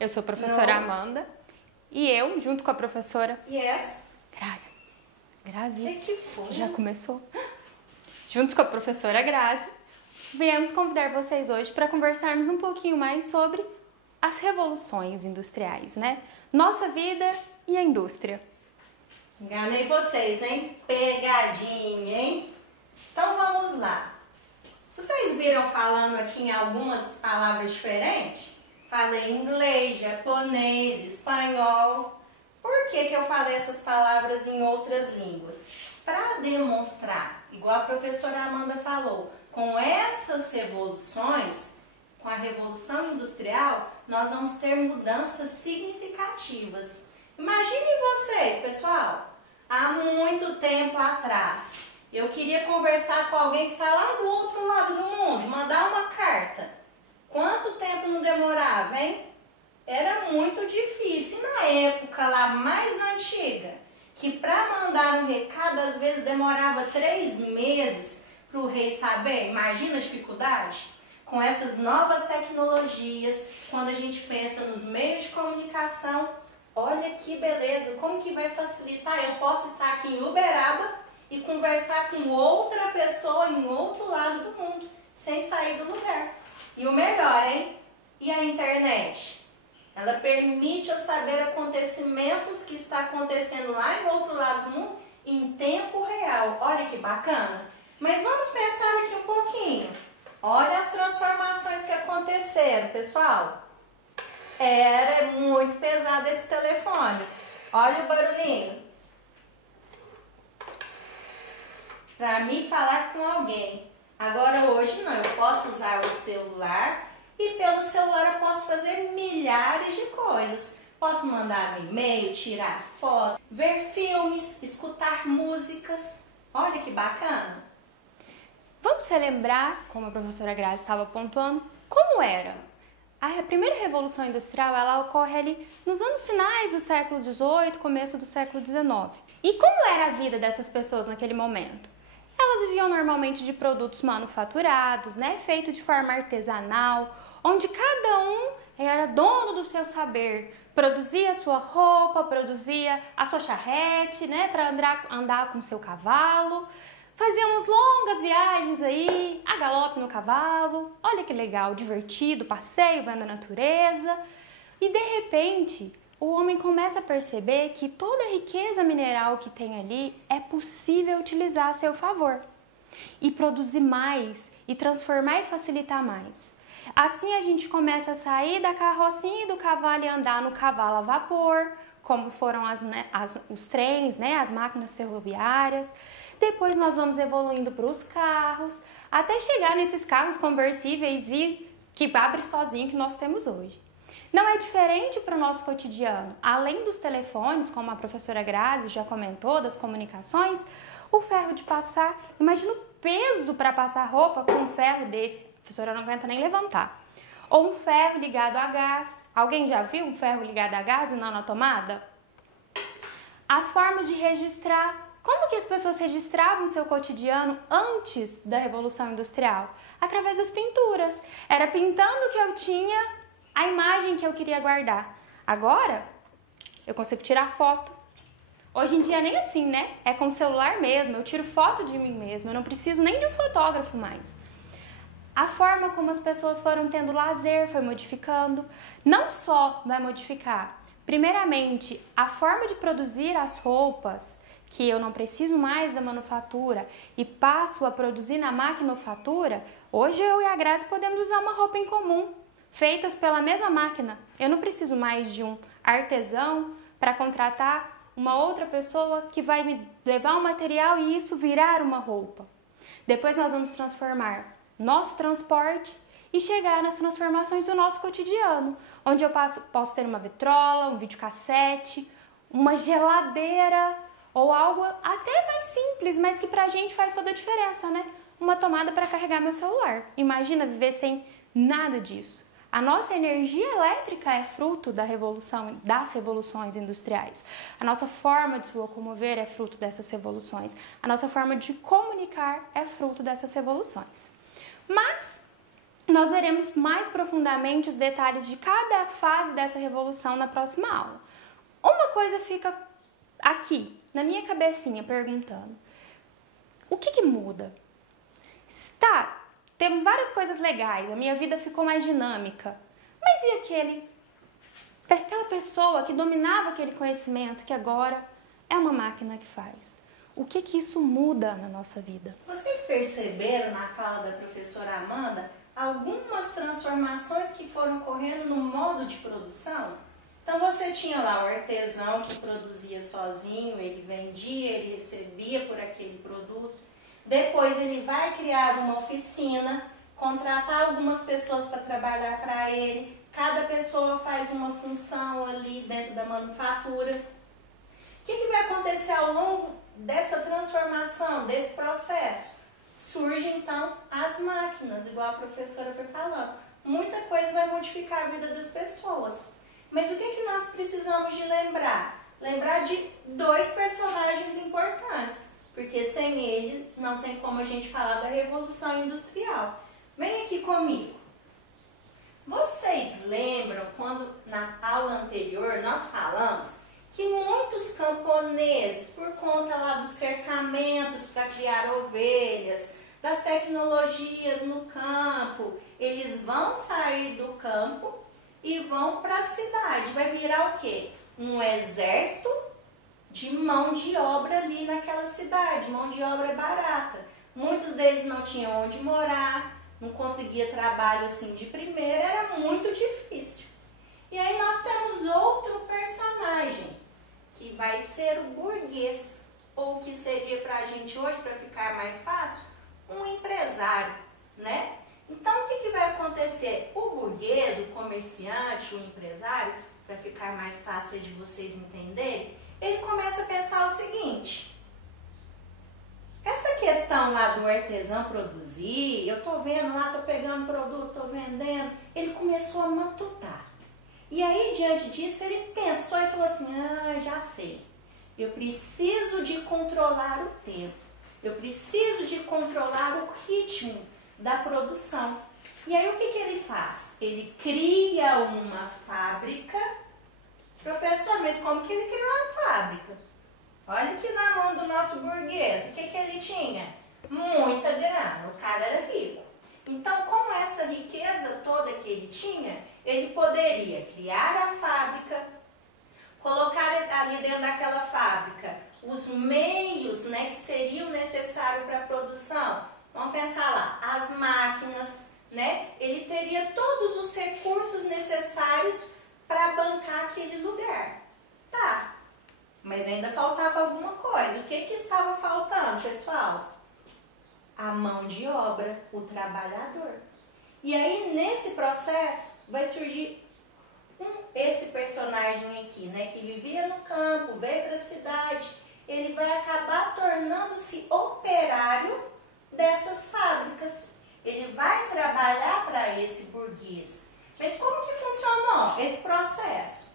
Eu sou a professora Amanda e eu, junto com a professora Grazi, que foi? Já começou? Junto com a professora Grazi, viemos convidar vocês hoje para conversarmos um pouquinho mais sobre as revoluções industriais, né? Nossa vida e a indústria. Enganei vocês, hein? Pegadinha, hein? Então vamos lá. Vocês viram falando aqui em algumas palavras diferentes? Falei inglês, japonês, espanhol. Por que eu falei essas palavras em outras línguas? Para demonstrar, igual a professora Amanda falou, com essas revoluções, com a Revolução Industrial, nós vamos ter mudanças significativas. Imaginem vocês, pessoal, há muito tempo atrás, eu queria conversar com alguém que está lá do outro lado do mundo, mandar uma carta. Quanto tempo não demorava, hein? Era muito difícil. E na época lá mais antiga, que para mandar um recado às vezes demorava 3 meses para o rei saber, imagina a dificuldade? Com essas novas tecnologias, quando a gente pensa nos meios de comunicação, olha que beleza, como que vai facilitar? Eu posso estar aqui em Uberaba e conversar com outra pessoa em outro lado do mundo, sem sair do lugar. E o melhor, hein? E a internet? Ela permite eu saber acontecimentos que está acontecendo lá em outro lado do mundo em tempo real. Olha que bacana. Mas vamos pensar aqui um pouquinho. Olha as transformações que aconteceram, pessoal. Era muito pesado esse telefone. Olha o barulhinho. Para mim falar com alguém. Agora hoje não, eu posso usar o celular e pelo celular eu posso fazer milhares de coisas. Posso mandar um e-mail, tirar foto, ver filmes, escutar músicas. Olha que bacana. Vamos relembrar, como a professora Grazi estava pontuando, como era. A primeira Revolução Industrial ela ocorre ali nos anos finais do século XVIII, começo do século XIX. E como era a vida dessas pessoas naquele momento? Elas viviam normalmente de produtos manufaturados, né, feito de forma artesanal, onde cada um era dono do seu saber, produzia a sua roupa, produzia a sua charrete, né, para andar com seu cavalo. Fazíamos longas viagens aí, a galope no cavalo, olha que legal, divertido, passeio, vendo a natureza. E de repente, o homem começa a perceber que toda a riqueza mineral que tem ali é possível utilizar a seu favor. E produzir mais, e transformar e facilitar mais. Assim a gente começa a sair da carrocinha e do cavalo e andar no cavalo a vapor, como foram os trens, né, as máquinas ferroviárias. Depois nós vamos evoluindo para os carros, até chegar nesses carros conversíveis e que abre sozinho que nós temos hoje. Não é diferente para o nosso cotidiano. Além dos telefones, como a professora Grazi já comentou, das comunicações, o ferro de passar, imagina o peso para passar roupa com um ferro desse, a professora não aguenta nem levantar. Ou um ferro ligado a gás. Alguém já viu um ferro ligado a gás e não na tomada? As formas de registrar. Como que as pessoas registravam seu cotidiano antes da Revolução Industrial? Através das pinturas. Era pintando que eu tinha a imagem que eu queria guardar. Agora, eu consigo tirar foto. Hoje em dia nem assim, né? É com o celular mesmo, eu tiro foto de mim mesma, eu não preciso nem de um fotógrafo mais. A forma como as pessoas foram tendo lazer foi modificando. Não só vai modificar, primeiramente, a forma de produzir as roupas, que eu não preciso mais da manufatura e passo a produzir na maquinofatura. Hoje eu e a Grazi podemos usar uma roupa em comum, feitas pela mesma máquina. Eu não preciso mais de um artesão para contratar uma outra pessoa que vai me levar um material e isso virar uma roupa. Depois nós vamos transformar nosso transporte e chegar nas transformações do nosso cotidiano, onde eu posso ter uma vitrola, um videocassete, uma geladeira ou algo até mais simples, mas que pra gente faz toda a diferença, né? Uma tomada para carregar meu celular. Imagina viver sem nada disso. A nossa energia elétrica é fruto das revoluções industriais. A nossa forma de se locomover é fruto dessas revoluções. A nossa forma de comunicar é fruto dessas revoluções. Mas nós veremos mais profundamente os detalhes de cada fase dessa revolução na próxima aula. Uma coisa fica aqui, na minha cabecinha, perguntando: o que muda? Temos várias coisas legais, a minha vida ficou mais dinâmica, mas e aquela pessoa que dominava aquele conhecimento que agora é uma máquina que faz? O que isso muda na nossa vida? Vocês perceberam na fala da professora Amanda algumas transformações que foram ocorrendo no modo de produção? Então você tinha lá o artesão que produzia sozinho, ele vendia, ele recebia por aquele produto. Depois ele vai criar uma oficina, contratar algumas pessoas para trabalhar para ele. Cada pessoa faz uma função ali dentro da manufatura. O que vai acontecer ao longo dessa transformação, desse processo? Surgem então as máquinas, igual a professora foi falando. Muita coisa vai modificar a vida das pessoas. Mas o que nós precisamos de lembrar? Lembrar de dois personagens importantes, porque sem ele não tem como a gente falar da Revolução Industrial. Vem aqui comigo. Vocês lembram quando na aula anterior nós falamos que muitos camponeses, por conta lá dos cercamentos para criar ovelhas, das tecnologias no campo, eles vão sair do campo e vão para a cidade. Vai virar o quê? Um exército de mão de obra ali naquela cidade. Mão de obra barata. Muitos deles não tinham onde morar, não conseguia trabalho assim de primeira, era muito difícil. E aí nós temos outro personagem, que vai ser o burguês, ou que seria para a gente hoje, para ficar mais fácil, um empresário, né? Então o que vai acontecer? O burguês, o comerciante, o empresário, para ficar mais fácil de vocês entenderem, ele começa a pensar o seguinte: essa questão lá do artesão produzir, eu tô vendo lá, tô pegando produto, tô vendendo, ele começou a matutar. E aí, diante disso, ele pensou e falou assim: já sei, eu preciso de controlar o tempo, eu preciso de controlar o ritmo da produção. E aí, o que ele faz? Ele cria uma fábrica. Professor, mas como que ele criou uma fábrica? Olha aqui na mão do nosso burguês, o que ele tinha? Muita grana, o cara era rico. Então, com essa riqueza toda que ele tinha, ele poderia criar a fábrica, colocar ali dentro daquela fábrica os meios, né, que seriam necessários para a produção. Vamos pensar lá, as máquinas, né? Ele teria todos os recursos necessários para bancar aquele lugar. Tá, mas ainda faltava alguma coisa. O que estava faltando, pessoal? A mão de obra, o trabalhador. E aí, nesse processo, vai surgir esse personagem aqui, né, que vivia no campo, veio para a cidade, ele vai acabar tornando-se operário dessas fábricas. Ele vai trabalhar para esse burguês. Mas como que funcionou esse processo?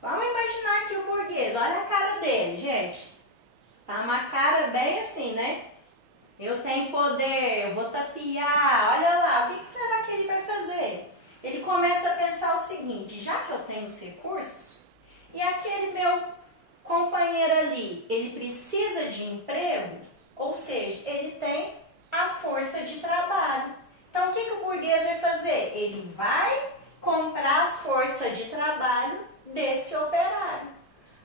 Vamos imaginar aqui o burguês, olha a cara dele, gente. Tá uma cara bem assim, né? Eu tenho poder, eu vou tapear, olha lá, o que será que ele vai fazer? Ele começa a pensar o seguinte: já que eu tenho os recursos, e aquele meu companheiro ali, ele precisa de emprego, ou seja, ele tem a força de trabalho. Então, o que o burguês vai fazer? Ele vai comprar a força de trabalho desse operário.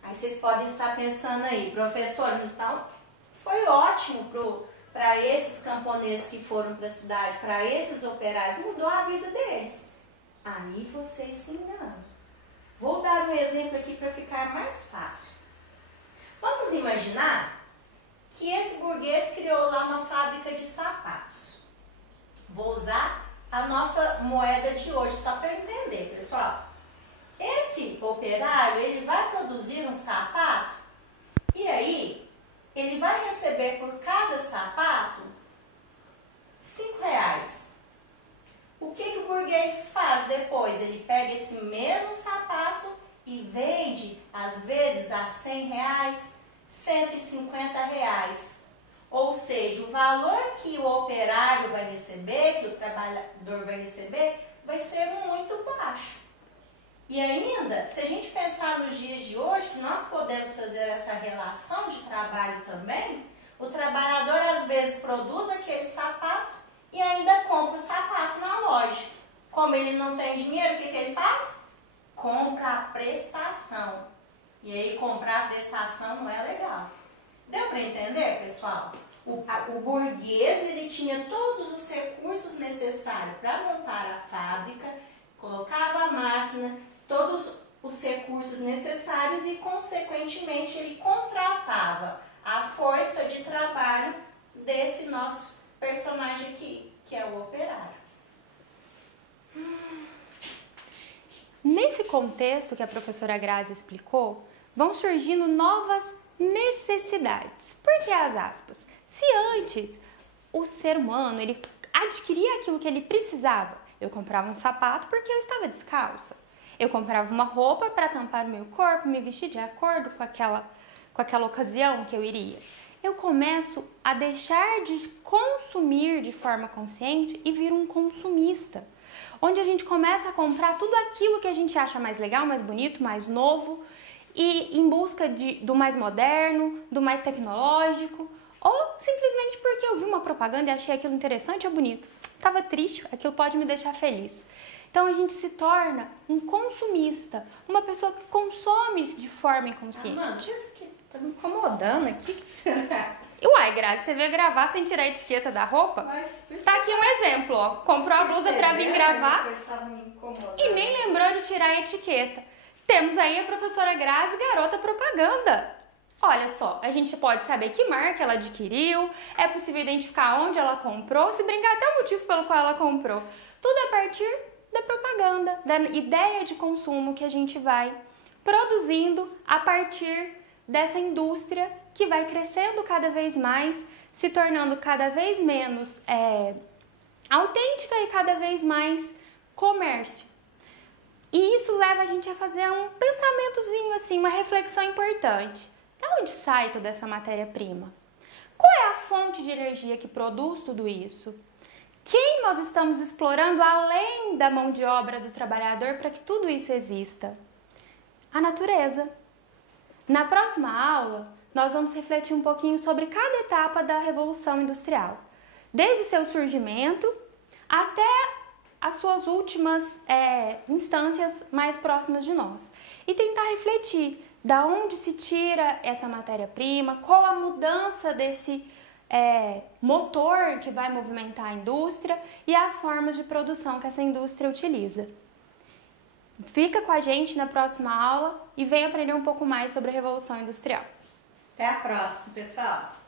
Aí vocês podem estar pensando aí: professor, então foi ótimo para esses camponeses que foram para a cidade, para esses operários, mudou a vida deles. Aí vocês se enganam. Vou dar um exemplo aqui para ficar mais fácil. Vamos imaginar que esse burguês criou lá uma fábrica de sapatos. Vou usar a nossa moeda de hoje, só para entender, pessoal. Esse operário, ele vai produzir um sapato e aí ele vai receber por cada sapato R$5. O que o burguês faz depois? Ele pega esse mesmo sapato e vende, às vezes, a R$100, R$150. Ou seja, o valor que o operário vai receber, que o trabalhador vai receber, vai ser muito baixo. E ainda, se a gente pensar nos dias de hoje, que nós podemos fazer essa relação de trabalho também, o trabalhador às vezes produz aquele sapato e ainda compra o sapato na loja. Como ele não tem dinheiro, o que ele faz? Compra a prestação. E aí comprar a prestação não é legal. Deu para entender, pessoal? O burguês, ele tinha todos os recursos necessários para montar a fábrica, colocava a máquina, todos os recursos necessários e, consequentemente, ele contratava a força de trabalho desse nosso personagem aqui, que é o operário. Nesse contexto que a professora Grazi explicou, vão surgindo novas necessidades. Por que as aspas? Se antes o ser humano ele adquiria aquilo que ele precisava, eu comprava um sapato porque eu estava descalça, eu comprava uma roupa para tampar o meu corpo, me vestir de acordo com aquela ocasião que eu iria. Eu começo a deixar de consumir de forma consciente e vir um consumista, onde a gente começa a comprar tudo aquilo que a gente acha mais legal, mais bonito, mais novo, e em busca do mais moderno, do mais tecnológico, ou simplesmente porque eu vi uma propaganda e achei aquilo interessante ou bonito. Estava triste, aquilo pode me deixar feliz. Então a gente se torna um consumista, uma pessoa que consome de forma inconsciente. Mano, isso que tá me incomodando aqui. Uai, Grazi, você veio gravar sem tirar a etiqueta da roupa? Tá aqui um exemplo, ó. Comprou a blusa pra vir gravar e nem lembrou de tirar a etiqueta. Temos aí a professora Grazi, garota propaganda. Olha só, a gente pode saber que marca ela adquiriu, é possível identificar onde ela comprou, se brincar até o motivo pelo qual ela comprou. Tudo a partir da propaganda, da ideia de consumo que a gente vai produzindo a partir dessa indústria que vai crescendo cada vez mais, se tornando cada vez menos autêntica e cada vez mais comércio. E isso leva a gente a fazer um pensamentozinho assim, uma reflexão importante. De onde sai toda essa matéria-prima? Qual é a fonte de energia que produz tudo isso? Quem nós estamos explorando além da mão de obra do trabalhador para que tudo isso exista? A natureza. Na próxima aula, nós vamos refletir um pouquinho sobre cada etapa da Revolução Industrial, desde seu surgimento até as suas últimas instâncias mais próximas de nós, e tentar refletir da onde se tira essa matéria-prima, qual a mudança desse motor que vai movimentar a indústria e as formas de produção que essa indústria utiliza. Fica com a gente na próxima aula e vem aprender um pouco mais sobre a Revolução Industrial. Até a próxima, pessoal!